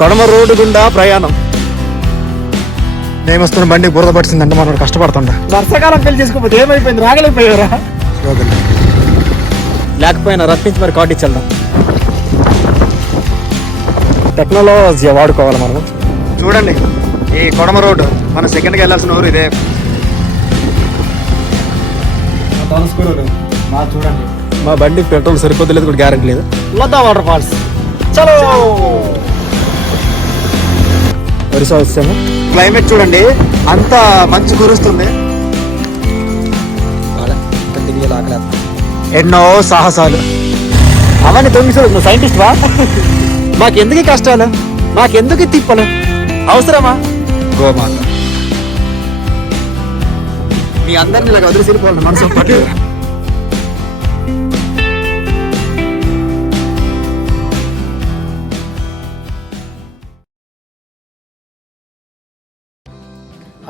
కడమ road గుండా ప్రయాణం. నేను వస్తున్న బండి బురద పట్టిందంటే మనం కష్టపడుతుండ. వర్షాకాలం పెళ్ళి చేసుకోకపోతే ఏమైపోయింది? రాగలేకపోయారా? లేకపోయినా రప్పించి మరి కార్డు ఇచ్చేద్దాం. టెక్నాలజీ వాడుకోవాలి మనం. చూడండి ఈ కొడమ రోడ్డు మన సెకండ్కి వెళ్ళాల్సిన ఊరు ఇదే. మా చూడండి. మా బండి పెట్రోల్ సరిపోతలేదు కూడా గ్యారంటీ లేదు. Lata waterfalls. చలో! ఒరిసా వచ్చాము క్లైమేట్ చూడండి అంత మంచు కురుస్తుంది. ఎన్నో సాహసాలు. అవన్నీ తొమ్మిది నువ్వు సైంటిస్ట్ వా? మాకెందుకు కష్టాలు? మాకెందుకు తిప్పలు? అవసరమా? గోమాత. మీ అందరిని ఇలాగ వదిలిసిపోవాలి మనసు పట్టు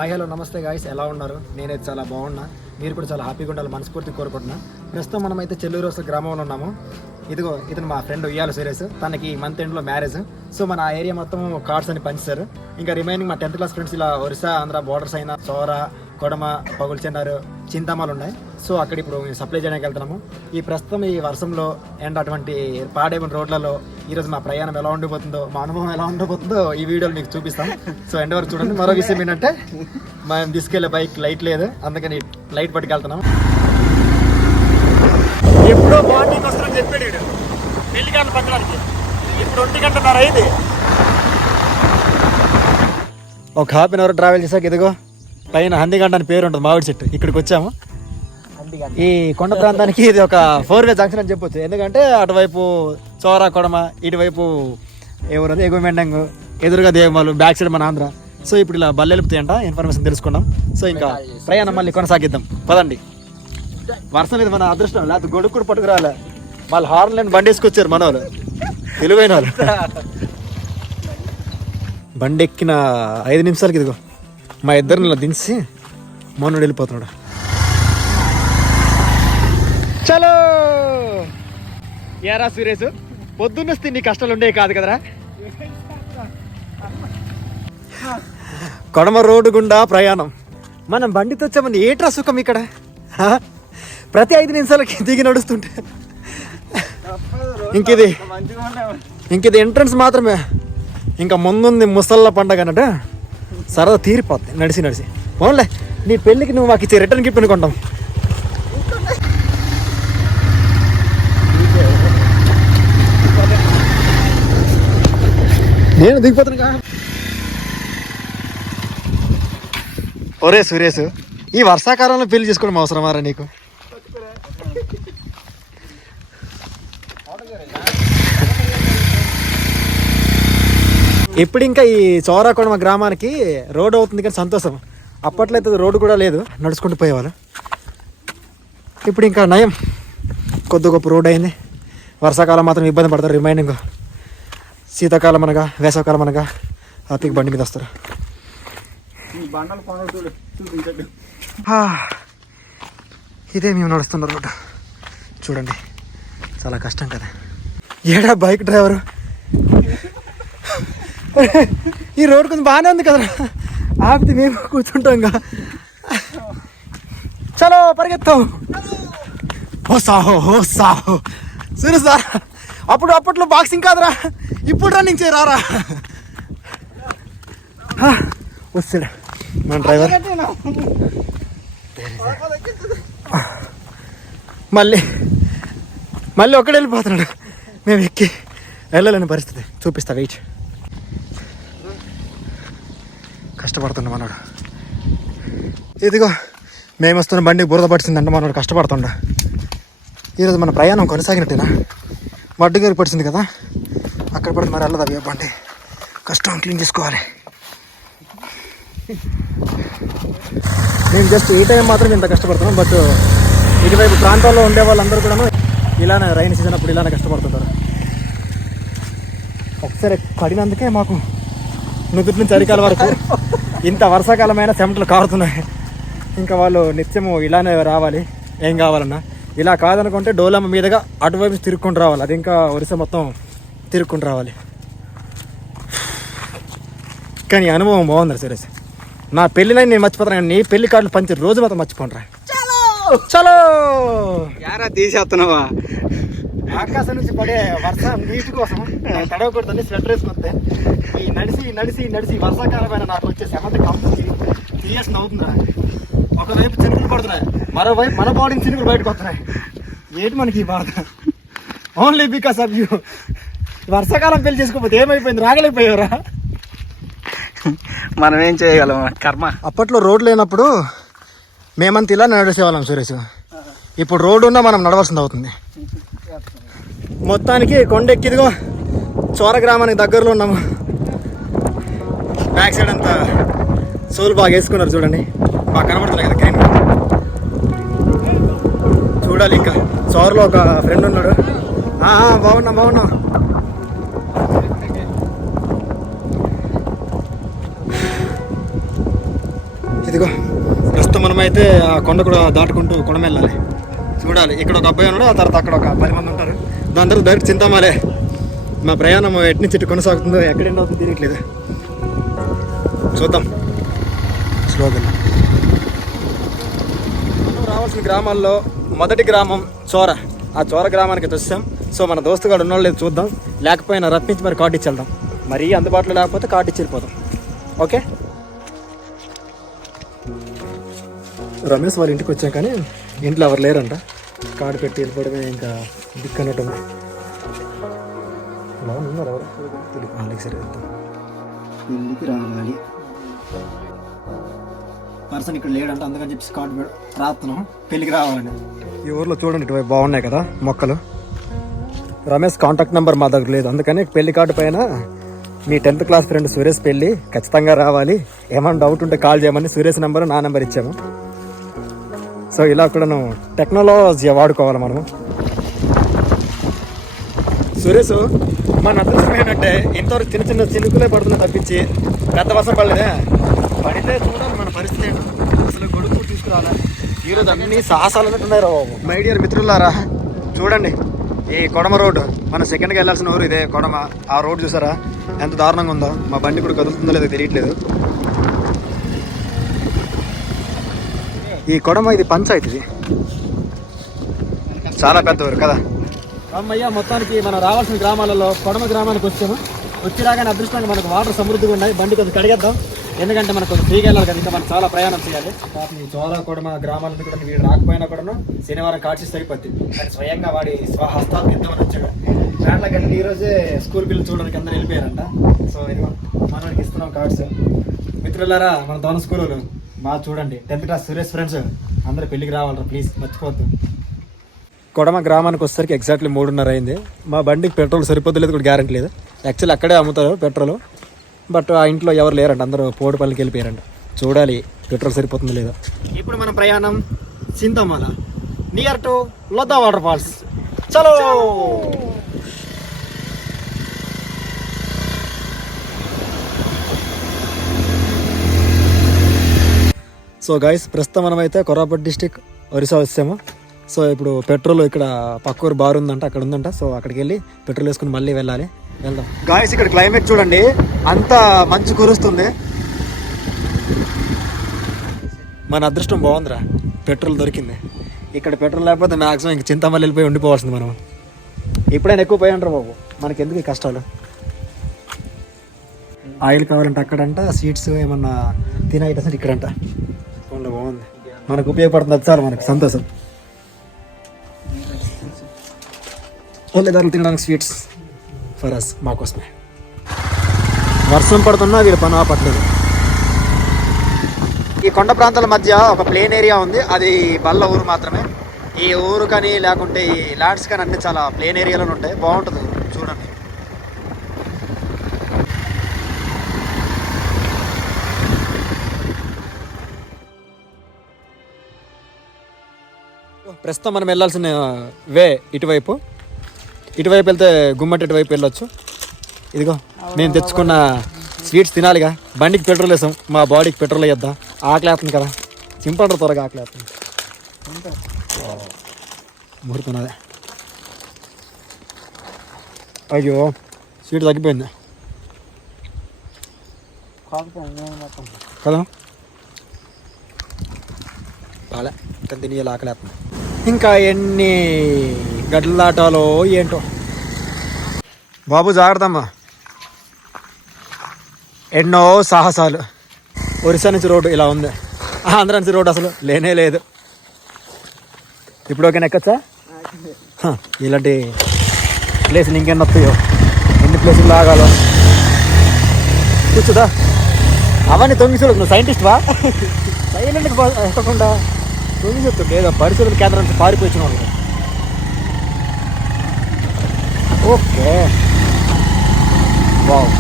హాయ్ హలో నమస్తే గాయస్ ఎలా ఉన్నారు? నేనైతే చాలా బాగున్నా. మీరు కూడా చాలా హ్యాపీగా ఉండాలి మనస్ఫూర్తి కోరుకుంటున్నా. ప్రస్తుతం మనమైతే చెల్లూరు వస్తే గ్రామంలో ఉన్నాము. ఇదిగో ఇతను మా ఫ్రెండ్ ఉయ్యాల సురేష్. తనకి మంత్ ఎండ్లో మ్యారేజ్ సో మన ఏరియా మొత్తం కార్డ్స్ అని పంచారు ఇంకా రిమైనింగ్ మా టెన్త్ క్లాస్ ఫ్రెండ్స్ ఇలా ఒరిస్సా ఆంధ్ర బోర్డర్స్ అయిన సోరా కొడమ పగులు చింతమాలు ఉన్నాయి. సో అక్కడ ఇప్పుడు సప్లై చేయడానికి వెళ్తున్నాము. ఈ ప్రస్తుతం ఈ వర్షంలో అండ్ అటువంటి పాడేమైన రోడ్లలో ఈరోజు మా ప్రయాణం ఎలా ఉండిపోతుందో మా అనుభవం ఎలా ఉండిపోతుందో ఈ వీడియోలో మీకు చూపిస్తాం. సో ఎండ్ వరకు చూడండి. మరో విషయం ఏంటంటే మనం తీసుకెళ్ళే బైక్ లైట్ లేదు. అందుకని లైట్ పట్టుకెళ్తున్నాం ఎప్పుడో మార్నింగ్ వస్తారని చెప్పాడు పెళ్ళి గంట పక్కడానికి ఇప్పుడు ఒంటి గంటన్నర అయింది. ఒక హాఫ్ అన్ అవర్ ట్రావెల్ చేసాక ఇదిగో పైన హందిగంట అని పేరు ఉంటుంది మామిడి చెట్టు. ఇక్కడికి వచ్చాము. ఈ కొండ ప్రాంతానికి ఇది ఒక ఫోర్ వే జంక్షన్ అని చెప్పొచ్చు. ఎందుకంటే అటువైపు చోరా కొడమ ఇటువైపు ఎవరు ఎగుమెండంగ్ ఎదురుగా దేవమాలు బ్యాక్ సైడ్ మన ఆంధ్ర. సో ఇప్పుడు ఇలా బల్లెలుపుతాయంట ఇన్ఫర్మేషన్ తెలుసుకున్నాం. సో ఇంకా ప్రయాణం మళ్ళీ కొనసాగిద్దాం. పదండి. వర్షం లేదు మన అదృష్టం. లేకపోతే గొడుగు కూడా పట్టుకురాలే. వాళ్ళు హార్న్ లేని బండి వేసుకొచ్చారు మన వాళ్ళు తెలివైన వాళ్ళు. బండి ఎక్కిన ఐదు నిమిషాలకి ఇదిగో. మా ఇద్దరిని ఇలా దించి మౌనుడు వెళ్ళిపోతున్నాడు. చలో! ఏరా సురేష్? పొద్దున్నస్తే నీ కష్టాలు ఉండేవి కాదు కదరా? కొడమ రోడ్డు గుండా ప్రయాణం. మనం బండితో వచ్చామని ఏట్రా సుఖం ఇక్కడ? ప్రతి ఐదు నిమిషాలకి దిగి నడుస్తుంటే. ఇంకిది ఇంకిది ఎంట్రన్స్ మాత్రమే. ఇంకా ముందుంది ముసళ్ళ పండగ అన్నట్టు సరదా తీరిపోద్ది. నడిచి నడిచి పోన్లే. నీ పెళ్ళికి నువ్వు మాకు ఇచ్చే రిటర్న్ గిఫ్ట్ అనుకుంటాం నేను దిగిపోతున్నా ఒరే సురేష్ ఈ వర్షాకాలంలో పెళ్ళి చేసుకోవడం అవసరమారా నీకు? ఇప్పుడు ఇంకా ఈ చౌరాకొండ మా గ్రామానికి రోడ్డు అవుతుంది కానీ సంతోషం. అప్పట్లో అయితే రోడ్డు కూడా లేదు నడుచుకుంటూ పోయేవాళ్ళు. ఇప్పుడు ఇంకా నయం. కొద్ది గొప్ప రోడ్ అయింది. వర్షాకాలం మాత్రం ఇబ్బంది పడతారు రిమైనింగ్. శీతాకాలం అనగా వేసవకాలం అనగా హ్యాపీగా బండి మీద వస్తారు. ఇదే మేము నడుస్తున్న రోడ్డు. చూడండి చాలా కష్టం కదా. ఏడా బైక్ డ్రైవరు? ఈ రోడ్ కొంచెం బాగానే ఉంది కదరా. ఆపితే మేము కూర్చుంటాం ఇంకా చలో పరిగెత్తాం. ఓ సాహో ఓ సాహో. సరే సార్ అప్పుడు అప్పట్లో బాక్సింగ్ కాదురా. ఇప్పుడు రన్నింగ్ చేయరారా హా, వస్తాడు. మన డ్రైవర్ మళ్ళీ మళ్ళీ ఒక్కడే వెళ్ళిపోతున్నాడు. మేము ఎక్కి వెళ్ళలేని పరిస్థితి. చూపిస్తా వెయిట్ కష్టపడుతున్నా మనోడు. ఇదిగో మేము వస్తున్న బండి బురద పడిచిందంటే మనోడు కష్టపడుతుండ. ఈరోజు మన ప్రయాణం కొనసాగినట్టేనా? మడ్డు గారి పడిచింది కదా. అక్కడ పడితే మరి వెళ్ళదు అవి బండి కష్టం క్లీన్ చేసుకోవాలి. నేను జస్ట్ ఈ టైం మాత్రం ఇంత కష్టపడుతున్నాను బట్ ఇటువైపు ప్రాంతాల్లో ఉండే వాళ్ళందరూ కూడా ఇలానే రైన్ సీజన్ అప్పుడు ఇలానే కష్టపడుతుంటారు. ఒకసారి పడినందుకే మాకు నుదుటి నుంచి అరికాల వరకు ఇంత వర్షాకాలమైన చెమటలు కారుతున్నాయి. ఇంకా వాళ్ళు నిత్యము ఇలానే రావాలి. ఏం కావాలన్నా? ఇలా కాదనుకుంటే డోలమ్మ మీదుగా అటువైపు తిరుక్కుంటూ రావాలి. అది ఇంకా ఒరిస్సా మొత్తం తిరుక్కుంటూ రావాలి. కానీ అనుభవం బాగుంది సురేష్. నా పెళ్ళిలో నేను మర్చిపోతాను కానీ నీ పెళ్ళి కార్డులు పంచి రోజు మాత్రం మర్చిపోనరా చలో! యారా తీసేస్తున్నావా? ఆకాశం నుంచి పడే వర్షం నీటి కోసం నేను తడవకూడదని స్వెటర్ వేసుకొస్తే. ఈ నడిసి నడిసి నడిసి వర్షాకాలమైన నాకు వచ్చే సెమంత కంపెనీ సీరియస్ అవుతుందిరా ఒకవైపు చినుకులు పడుతున్నాయి మరోవైపు మన బాడీ చినుకులు బయటకు వస్తున్నాయి. ఏంటి మనకి ఈ బాధ? ఓన్లీ బికాస్ ఆఫ్ యూ వర్షాకాలం పెళ్ళి చేసుకోకపోతే ఏమైపోయింది? రాగలేకపోయారా మనం ఏం చేయగలం? కర్మ. అప్పట్లో రోడ్ లేనప్పుడు మేమంతా ఇలా నడిచేవాళ్ళం సురేష్. ఇప్పుడు రోడ్డు ఉన్నా మనం నడవాల్సింది అవుతుంది. మొత్తానికి కొండ ఎక్కిదిగో చోర గ్రామానికి దగ్గరలో ఉన్నాము. బ్యాక్ సైడ్ అంతా సోలు బాగా వేసుకున్నారు చూడండి. బాగా కనబడుతున్నాయి కదా క్రీమ్. చూడాలి ఇంకా. సోర్లో ఒక ఫ్రెండ్ ఉన్నాడు. బాగున్నా బాగున్నా. ఇదిగో ప్రస్తుతం మనమైతే ఆ కొండ కూడా దాటుకుంటూ కొండ వెళ్ళాలి. చూడాలి. ఇక్కడ ఒక అబ్బాయి ఉన్నాడు ఆ తర్వాత అక్కడ ఒక పది మంది ఉంటారు. దాని తర్వాత డైరెక్ట్ చింతమాలే. మా ప్రయాణం ఎట్నుంచి ఇటు కొనసాగుతుందో ఎక్కడ ఎండ్ అవుతుందో తెలియట్లేదు. చూద్దాం. స్లోగా మనం రావాల్సిన గ్రామాల్లో మొదటి గ్రామం చోర. ఆ చోర గ్రామానికి వచ్చాం సో మన దోస్తు గారు ఉన్నోళ్ళు లేదు చూద్దాం. లేకపోయినా రప్పించి మరి కార్డు ఇచ్చి వెళ్దాం మరీ అందుబాటులో లేకపోతే కార్డు ఇచ్చి వెళ్ళిపోదాం ఓకే? రమేష్ వాళ్ళ ఇంటికి వచ్చాం కానీ ఇంట్లో ఎవరు లేరంట. కార్డు పెట్టి వెళ్ళిపోవడమే ఇంకా దిక్కు అన్నట్టు ఉన్నారు ఎవరు? వాళ్ళకి సరే వెళ్తాం ఇంటికి రావాలి. పర్సన్ ఇక్కడ లేడంట అందుకని చెప్పి స్కాట్ ప్రార్థన పెళ్ళికి రావాలని. ఈ ఊర్లో చూడండి ఇటువైపు బాగున్నాయి కదా మొక్కలు. రమేష్ కాంటాక్ట్ నెంబర్ మా దగ్గర లేదు. అందుకని పెళ్ళి కార్డు పైన మీ టెన్త్ క్లాస్ ఫ్రెండ్ సురేష్ పెళ్ళి ఖచ్చితంగా రావాలి. ఏమైనా డౌట్ ఉంటే కాల్ చేయమని సురేష్ నెంబర్ నా నెంబర్ ఇచ్చాము. సో ఇలా కూడాను టెక్నాలజీ వాడుకోవాలి మనము. సురేష్ మన అదృష్టం ఏంటంటే ఇంతవరకు చిన్న చిన్న చినుకులే పడుతున్నాయి తప్పించి పెద్ద వర్షం పడలేదే. పడితే చూడండి. పరిస్థితి అసలు గొడుగు తీసుకురాలే ఈరోజు అన్ని సాహసాలు ఉన్నట్టున్నాయి రా బాబు. మై డియర్ మిత్రులారా చూడండి. ఈ కొడమ రోడ్ మన సెకండ్కి వెళ్ళాల్సిన ఊరు ఇదే కొడమ. ఆ రోడ్ చూసారా? ఎంత దారుణంగా ఉందో. మా బండి కూడా కదులుతుందో లేదో తెలియట్లేదు. ఈ కొడమ ఇది పంచాయతీ ఇది. చాలా పెద్ద ఊరు కదా? అమ్మయ్య మొత్తానికి మనం రావాల్సిన గ్రామాలలో కొడమ గ్రామానికి వచ్చాము. వచ్చి రాగానే అదృష్టంగా మనకు వాటర్ సమృద్ధిగా ఉన్నాయి. బండి కొంచెం కడిగేద్దాం. ఎందుకంటే మనకు కొంచెం ఫ్రీగా వెళ్ళాలి కదా ఇంకా మనం చాలా ప్రయాణం చేయాలి. పాపం ఈ కూడా కొడమ గ్రామాలను కూడా వీడు రాకపోయినా కూడాను శనివారం కాచి సరిపోద్ది. కానీ స్వయంగా వాడి స్వహస్తాలు ఇద్దామని వచ్చాడు. దాంట్లో కంటే ఈ రోజే స్కూల్ పిల్లలు చూడడానికి అందరూ వెళ్ళిపోయారంట. సో ఇది మనకి ఇస్తున్నాం కార్డ్స్. మిత్రులారా మన దోన స్కూల్ బాగా చూడండి. టెన్త్ క్లాస్ సురేష్ ఫ్రెండ్స్ అందరూ పెళ్ళికి రావాలరా ప్లీజ్ మర్చిపోద్దు కొడమ గ్రామానికి వచ్చేసరికి ఎగ్జాక్ట్లీ మూడున్నర అయింది. మా బండికి పెట్రోల్ సరిపోతలేదు లేదు కూడా గ్యారంటీ లేదు. యాక్చువల్లీ అక్కడే అమ్ముతారు పెట్రోల్. బట్ ఆ ఇంట్లో ఎవరు లేరంట అందరూ పోటుపల్లికి వెళ్ళిపోయారంట చూడాలి పెట్రోల్ సరిపోతుంది లేదా. ఇప్పుడు మన ప్రయాణం Chintamala. Near to Lodda waterfalls చలో! సో గైస్ ప్రస్తుతం మనమైతే కొరాపట్ డిస్టిక్ ఒరిస్సా వచ్చాము. సో ఇప్పుడు పెట్రోల్ ఇక్కడ పక్కూరు బార్ ఉందంట అక్కడ ఉందంట. సో అక్కడికి వెళ్ళి పెట్రోల్ వేసుకుని మళ్ళీ వెళ్ళాలి. వెళ్దాం. గాయస్ ఇక్కడ క్లైమేట్ చూడండి. అంత మంచు కురుస్తుంది. మన అదృష్టం బాగుందిరా. పెట్రోల్ దొరికింది. ఇక్కడ పెట్రోల్ లేకపోతే మ్యాక్సిమం ఇంక చింతమల్లి వెళ్ళిపోయి ఉండిపోవాల్సింది మనం. ఎప్పుడైనా ఎక్కువ పోయి అంటారు బాబు. మనకి ఎందుకు కష్టాలు? ఆయిల్ కావాలంటే అక్కడంట సీట్స్ ఏమన్నా తినే ఐటమ్స్ ఇక్కడంట. బాగుంది. మనకు ఉపయోగపడుతుంది అది చాలు మనకు. సంతోషం. ఓన్లీ ధరలు తినడానికి స్వీట్స్ ఫర్ అస్ మాకోసమే వర్షం పడుతున్నా వీడు పని ఆపట్లేదు. ఈ కొండ ప్రాంతాల మధ్య ఒక ప్లేన్ ఏరియా ఉంది. అది బల్ల ఊరు మాత్రమే. ఈ ఊరు కానీ లేకుంటే ఈ ల్యాండ్స్ కానీ అన్ని చాలా ప్లేన్ ఏరియాలోనే ఉంటాయి. బాగుంటుంది చూడండి. ప్రస్తుతం మనం వెళ్ళాల్సిన వే ఇటువైపు. ఇటువైపు వెళ్తే గుమ్మటి ఇటువైపు వెళ్ళొచ్చు. ఇదిగో నేను తెచ్చుకున్న స్వీట్స్ తినాలిగా. బండికి పెట్రోల్ వేసాం మా బాడీకి పెట్రోల్ వేద్దాం ఆకలి వేస్తుంది కదా చింపండ్రు త్వరగా ఆకలి వేస్తుంది ముహూర్తున్నదే అయ్యో స్వీట్ తగ్గిపోయింది. కదా? బాలే ఇంకా తిని ఆకలేస్తుంది. ఇంకా ఎన్ని గడ్డలాటాలో ఏంటో. బాబు జాగ్రత్తమ్మా. ఎన్నో సాహసాలు. ఒరిస్సా నుంచి రోడ్డు ఇలా ఉంది. ఆంధ్ర నుంచి రోడ్డు అసలు లేనే లేదు. ఇప్పుడు ఓకేనా ఎక్కచ్చా? ఇలాంటి ప్లేసులు ఇంకెన్ని వస్తాయో ఎన్ని ప్లేసులు లాగాలో? కూర్చుదా? అవన్నీ తొంగి చూడదు నువ్వు సైంటిస్ట్ వా? సైలెంట్ ఎక్కకుండా. తొంగి చూస్తుంటే ఏదో పరిశోధన కేంద్రం నుంచి పారిపోయిన వాళ్ళు. ఓకే. వావ్.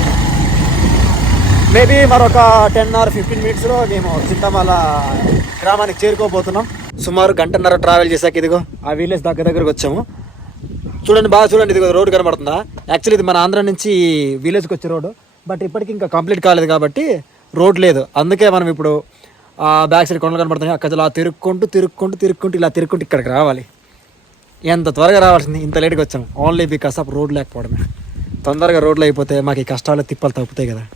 మేబీ మరొక టెన్ ఆర్ ఫిఫ్టీన్ మినిట్స్లో మేము చింతమల గ్రామానికి చేరుకోబోతున్నాం. సుమారు గంటన్నర ట్రావెల్ చేశాక ఇదిగో ఆ విలేజ్ దగ్గర దగ్గరకు వచ్చాము. చూడండి బాగా చూడండి ఇదిగో రోడ్డు కనబడుతుందా? యాక్చువల్లీ ఇది మన ఆంధ్ర నుంచి విలేజ్కి వచ్చే రోడ్డు. బట్ ఇప్పటికి ఇంకా కంప్లీట్ కాలేదు కాబట్టి రోడ్ లేదు. అందుకే మనం ఇప్పుడు ఆ బ్యాక్ సైడ్ కొండలు కనబడుతున్నాయి. అక్కడ అలా తిరుక్కుంటూ తిరుక్కుంటూ తిరుక్కుంటూ ఇలా తిరుక్కుంటూ ఇక్కడికి రావాలి. ఎంత త్వరగా రావాల్సింది ఇంత లేట్గా వచ్చాం. ఓన్లీ బికాస్ ఆఫ్ రోడ్ లేకపోవడమే. తొందరగా రోడ్లు అయిపోతే మాకు ఈ కష్టాలు తిప్పలు తప్పుతాయి కదా.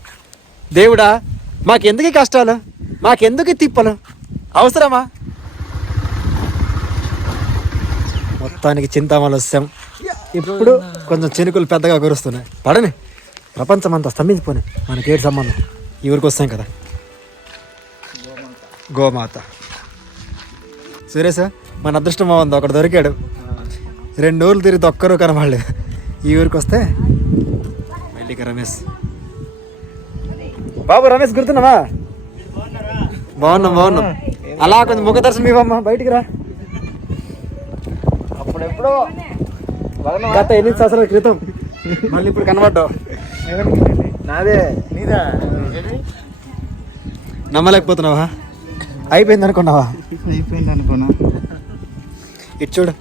దేవుడా మాకెందుకు కష్టాలు? మాకెందుకు తిప్పలు? అవసరమా? మొత్తానికి చింతామలు వచ్చాం ఇప్పుడు కొంచెం చినుకులు పెద్దగా కురుస్తున్నాయి. పడని. ప్రపంచం అంతా స్తంభించిపోయి ఏడు సంబంధం? ఈ ఊరికి వస్తాం కదా. గోమాత. సురేష్ మన అదృష్టం బాగుంది ఒకడు దొరికాడు. రెండు ఊర్లు తిరిగితే ఒక్కరూ కనబడలేదు. ఈ ఊరికి వస్తే మళ్ళీకి రమేష్. బాబు రమేష్ గుర్తున్నావా? బాగున్నాం బాగున్నాం. అలా కొంచెం ముఖ దర్శనం ఇవ్వమ్మా బయటికి రా. అప్పుడెప్పుడో గత ఎనిమిది సంవత్సరాల క్రితం. మళ్ళీ ఇప్పుడు కనబడ్డావు. నాదే. నీదా? నమ్మలేకపోతున్నావా? అయిపోయింది అనుకున్నావా అయిపోయింది అనుకోనా ఇటు చూడు.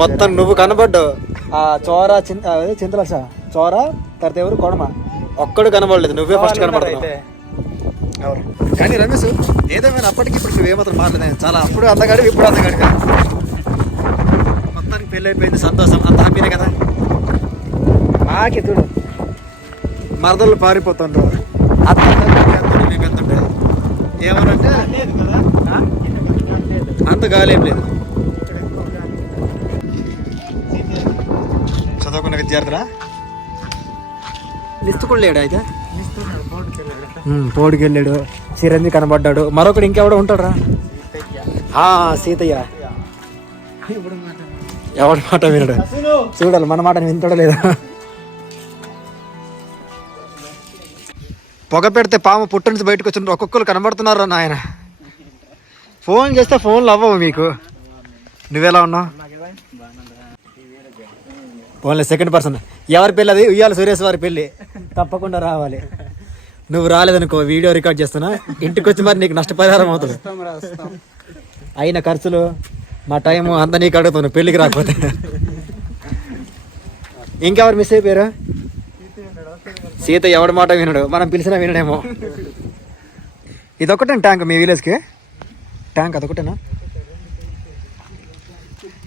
మొత్తం నువ్వు కనబడ్డావు. ఆ చోర చింతలక్ష చోర తర్వాత ఎవరు కొడమ. ఒక్కడు కనబడలేదు నువ్వే ఫస్ట్ కనబడుతున్నావు ఎవరు? కానీ రమేష్ ఏదేమైనా అప్పటికి ఇప్పుడు నువ్వు ఏమాత్రం మారలేదు. చాలా అప్పుడు అందగాడు ఇప్పుడు అందగాడు మొత్తానికి పెళ్ళి అయిపోయింది సంతోషం. అంత హ్యాపీనే కదా? మాకి చూడు. మరదలు పారిపోతుండ్రు. అత్త ఎంత ఉంటుంది ఏమనంటే అంత గాలి ఏం లేదు. చదువుకున్న విద్యార్థులా లిస్ట్ కూడా లేడు అయితే? పోడికి వెళ్ళాడు. చిరంజీవి కనబడ్డాడు. మరొకడు ఇంకెవడో ఉంటాడురా? ఆ, సీతయ్య. ఎవడి మాట వినడు? చూడాలి మన మాట వింటాడో లేదా పొగ పెడితే పాము పుట్టు నుంచి బయటకు వచ్చిన ఒక్కొక్కరు కనబడుతున్నారు నాయన? ఫోన్ చేస్తే ఫోన్లు అవ్వవు మీకు. నువ్వెలా ఉన్నావు? ఓన్లీ సెకండ్ పర్సన్ ఎవరి పెళ్ళి అది ఉయ్యాల సురేష్ వారి పెళ్ళి. తప్పకుండా రావాలి. నువ్వు రాలేదనుకో వీడియో రికార్డ్ చేస్తున్నా. ఇంటికి వచ్చి మరి నీకు నష్టపరిహారం అవుతుంది. అయిన ఖర్చులు మా టైం అంతా నీకు అడుగుతాను పెళ్ళికి రాకపోతే. ఇంకెవరు మిస్ అయిపోయారు? సీత ఎవడి మాట వినడు. మనం పిలిచినా వినడేమో. ఇదొకటే ట్యాంక్ మీ విలేజ్కి? ట్యాంక్ అదొకటేనా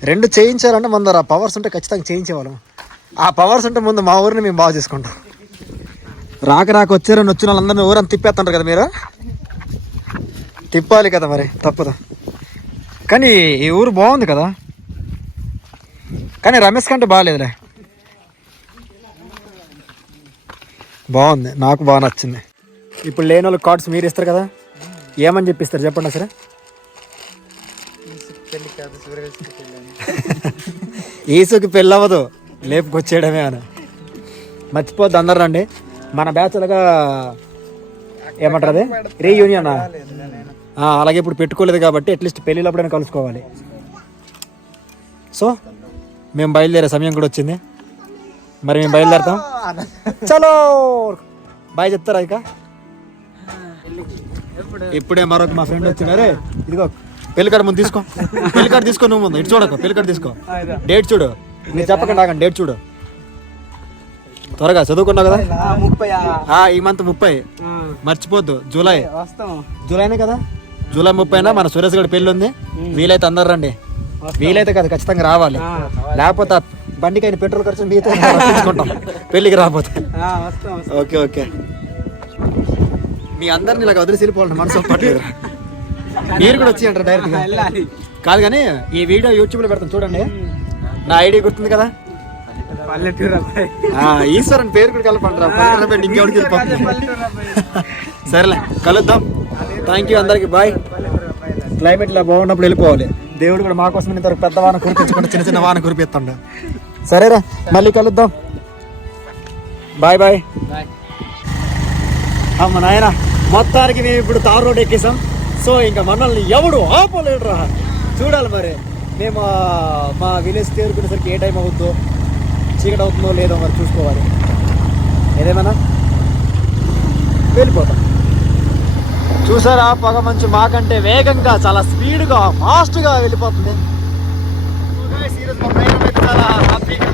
రెండు చేయించాలంటే ముందర ఆ పవర్స్ ఉంటే ఖచ్చితంగా చేయించేవాళ్ళం. ఆ పవర్స్ ఉంటే ముందు మా ఊరిని మేము బాగా చేసుకుంటాం. రాక రాక వచ్చారని వచ్చిన వాళ్ళందరినీ ఊరని తిప్పేస్తుంటారు కదా మీరు? తిప్పాలి కదా మరి తప్పదు. కానీ ఈ ఊరు బాగుంది కదా? కానీ రమేష్ కంటే బాగాలేదులే. బాగుంది నాకు బాగా నచ్చింది. ఇప్పుడు లేని వాళ్ళు కార్డ్స్ మీరు ఇస్తారు కదా? ఏమని చెప్పిస్తారు? చెప్పండి సరే పెళ్ళి కాదు సూర్యరశ్మి పెళ్ళి ఈసుకి పెళ్ళవదు లేపుకొచ్చేయడమే అని. మర్చిపోద్దు అందరు రండి. మన బ్యాచ్లుగా ఏమంటారు అది? రీయూనియన్ అలాగే ఇప్పుడు పెట్టుకోలేదు కాబట్టి అట్లీస్ట్ పెళ్ళిళ్ళప్పుడైనా కలుసుకోవాలి. సో మేము బయలుదేరే సమయం కూడా వచ్చింది. మరి మేము బయలుదేరుతాం. చలో! బాయ్ చెప్తారా ఇక? ఇప్పుడే మరొక మా ఫ్రెండ్ వచ్చినారే ఇదిగో. పెళ్ళి కార్డు ముందు తీసుకో. పెళ్ళి కార్డు తీసుకో నువ్వు ముందు. ఇటు చూడకు పెళ్ళి కార్డు తీసుకో డేట్ చూడు. మీరు చెప్పకండి ఆగండి డేట్ చూడు. త్వరగా చదువుకున్నావు కదా? ముప్పై ఆ, ఈ మంత్ ముప్పై. మర్చిపోద్దు. జూలై. జూలైనే కదా? జూలై ముప్పైన మన సురేష్ గడి పెళ్ళి ఉంది. వీలైతే అందరు రండి. వీలైతే కదా ఖచ్చితంగా రావాలి. లేకపోతే బండికి అయిన పెట్రోల్ ఖర్చు మీతో రక్షించుకుంటాం పెళ్ళికి రాకపోతే. Okay okay. మీ అందరిని ఇలా వదిలేసి వెళ్ళిపోవాలి మనసు ఒప్పట్లేదు మీరు కూడా వచ్చి అంటారు డైరెక్ట్గా కాదు కానీ ఈ వీడియో యూట్యూబ్లో పెడతాను చూడండి. నా ఐడి గుర్తుంది కదా? పల్లెటూరు అబ్బాయి. ఆ, ఈశ్వరన్ పేరు కూడా కలపంటారా ఇంకెవరికి సరేలే కలుద్దాం. థ్యాంక్ యూ అందరికి. బాయ్ క్లైమేట్ ఇలా బాగున్నప్పుడు వెళ్ళిపోవాలి. దేవుడు కూడా మా కోసం ఇంతవరకు పెద్ద వాన కురిపించకుండా చిన్న చిన్న వాన కురిపిస్తుండ. సరేరా మళ్ళీ కలుద్దాం. బాయ్ బాయ్ అమ్మ నాయన మొత్తానికి మేము ఇప్పుడు తార్ రోడ్ ఎక్కేసాం. సో ఇంకా మనల్ని ఎవడు ఆపలేడురా? చూడాలి మరి. మేము మా విలేజ్ చేరుకునేసరికి ఏ టైం అవుతుందో చీకటి అవుతుందో లేదో మరి చూసుకోవాలి. ఏదేమన్నా? వెళ్ళిపోతాం. చూసారా పొగ మంచు మాకంటే వేగంగా చాలా స్పీడ్గా ఫాస్ట్గా వెళ్ళిపోతుంది. సీరియస్ చాలా హ్యాపీగా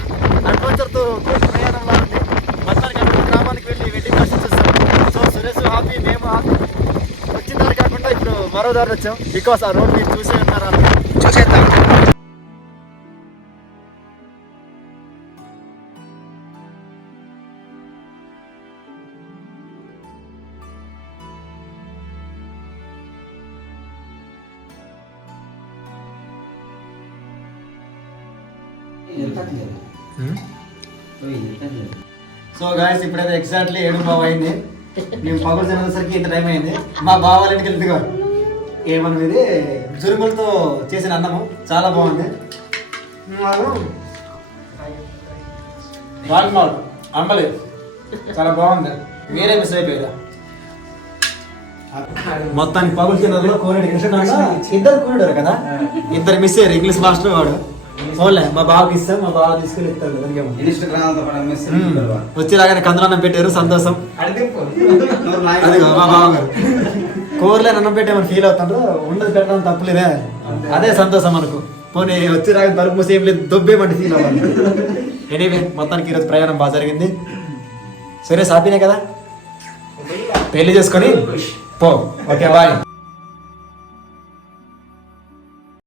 అడ్వెంచర్తో ఉంది మొత్తానికి గ్రామానికి వెళ్ళి వెళ్ళి దర్శించేస్తాం సో సురేష్ హ్యాపీ మేము హ్యాపీ కాకుండా ఇప్పుడు మరో దారి వచ్చాం. బికాస్ ఆ రోడ్ మీరు చూసే ఉన్నారు? చూసేద్దాం. సో గాయస్ ఇప్పుడైతే ఎగ్జాక్ట్లీ ఏడు బావ అయింది. మేము పగులు తినేసరికి ఇంత టైం అయింది. మా బావ వాళ్ళ ఇంటికి వెళ్తుగా ఏమన్నా ఇది జురుములతో చేసిన అన్నము. చాలా బాగుంది. రాజ్మాల్ అంబలి. చాలా బాగుంది. మీరే మిస్ అయిపోయారు? మొత్తానికి పగులు కోనేటి కృష్ణ ఇద్దరు కోనేడారు కదా? ఇద్దరు మిస్ అయ్యారు. ఇంగ్లీష్ మాస్టర్ వాడు. ఓన్లే మా బావకి ఇస్తాం మా బావ ఇస్తాడు. వచ్చేలాగానే కందులన్నం పెట్టారు సంతోషం. మా బావగారు. కూరలే అన్నం పెట్టేమని ఫీల్ అవుతాడు ఉండదు పెట్టడం తప్పులేదే. అదే సంతోషం మనకు. పోనీ వచ్చేలాగా తలుపు మూసి ఏం లేదు దొబ్బేమంటే ఫీల్ అవ్వాలి. ఎనీవే మొత్తానికి ఈరోజు ప్రయాణం బాగా జరిగింది. సరే హ్యాపీనే కదా? పెళ్ళి చేసుకొని పో. Okay bye